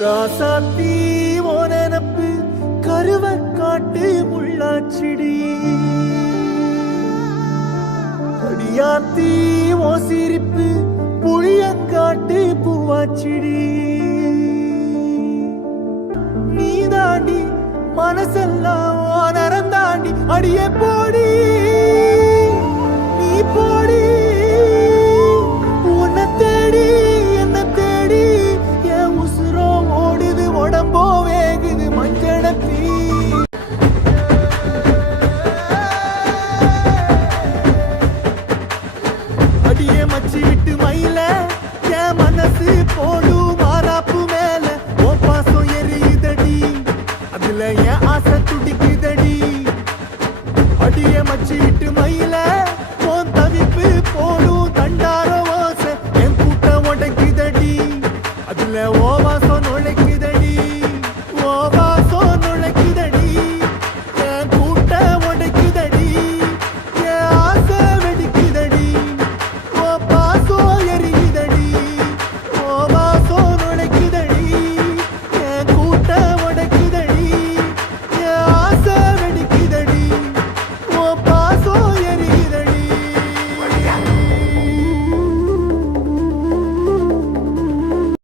ராசாத்தி ஓ நினப்பு கருவ காட்டு முள்ளாச்சிடி அடியாத்தி ஓ சிரிப்பு புளியங்காட்டு பூவாச்சிடி நீ தாண்டி மனசெல்லாம் ஓ நரந்தாண்டி அடியே போடி